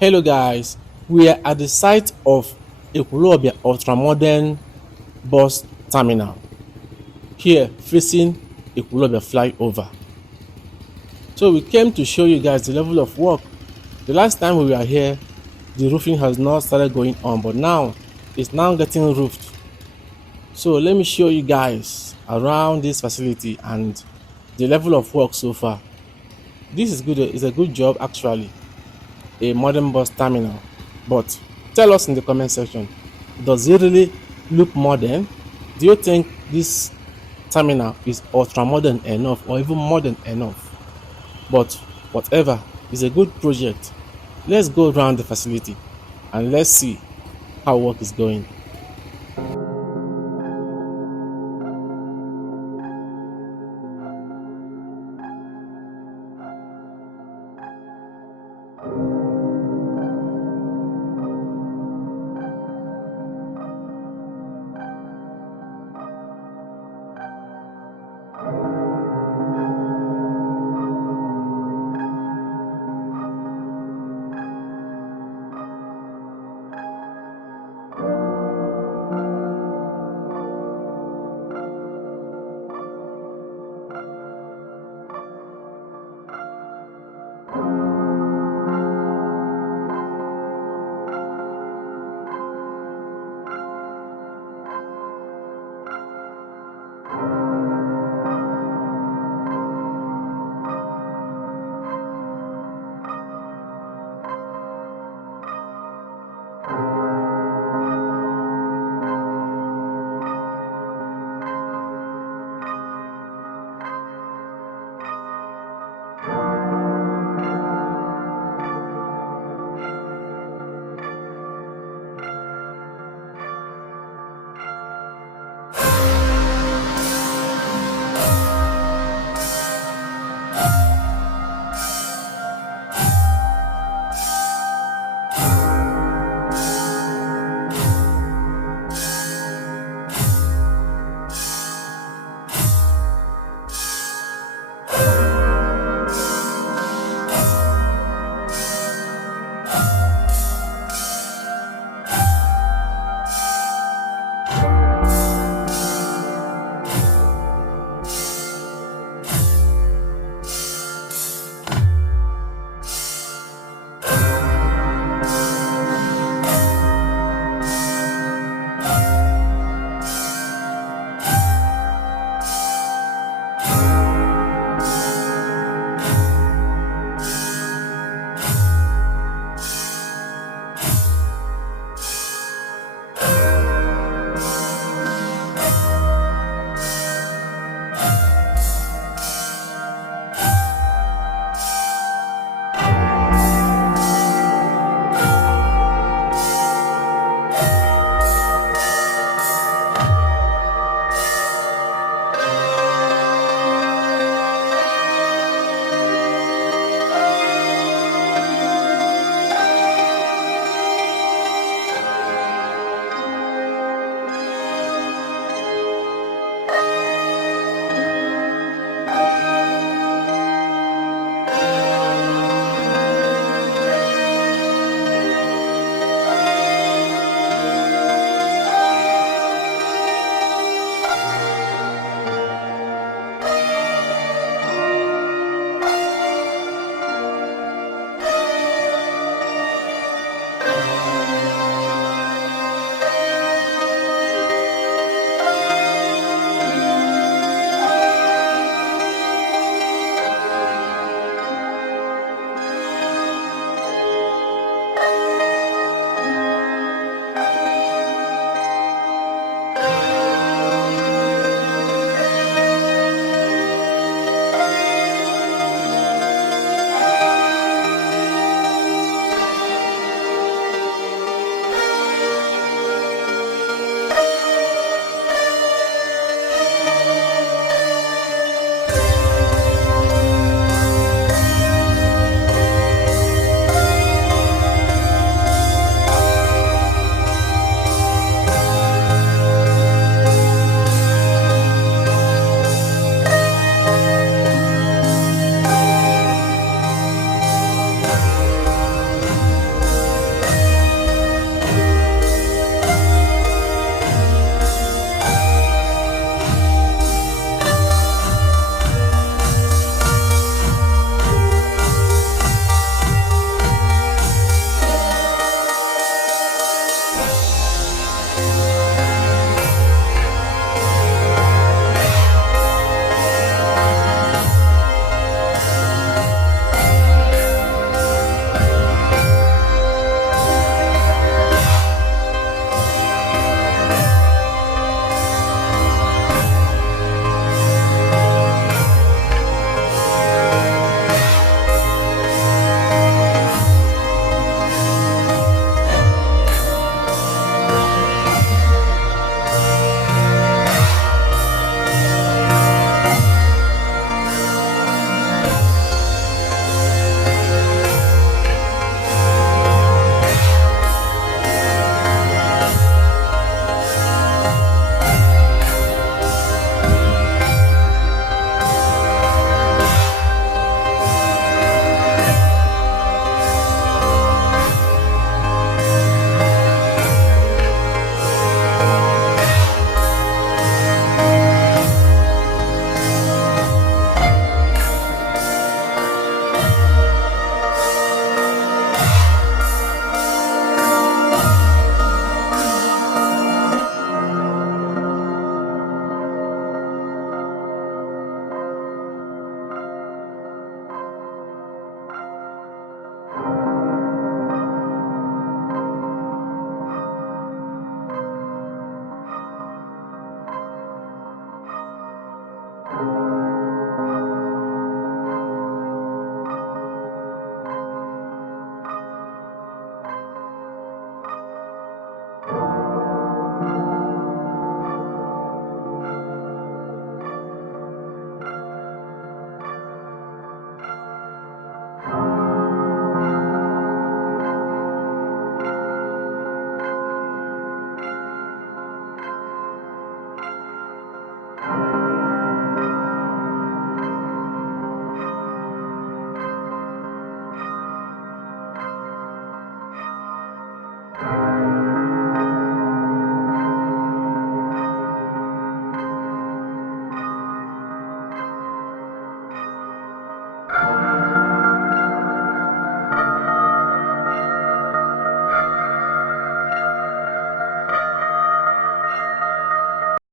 Hello guys, we are at the site of Ekwulobia Ultramodern Bus Terminal, here facing Ekwulobia flyover. So we came to show you guys the level of work. The last time we were here, the roofing has not started going on, but now it's now getting roofed. So let me show you guys around this facility and the level of work so far. This is good. It's a good job actually. A modern bus terminal, but tell us in the comment section, does it really look modern? Do you think this terminal is ultra modern enough or even modern enough? But whatever, it's a good project. Let's go around the facility and let's see how work is going.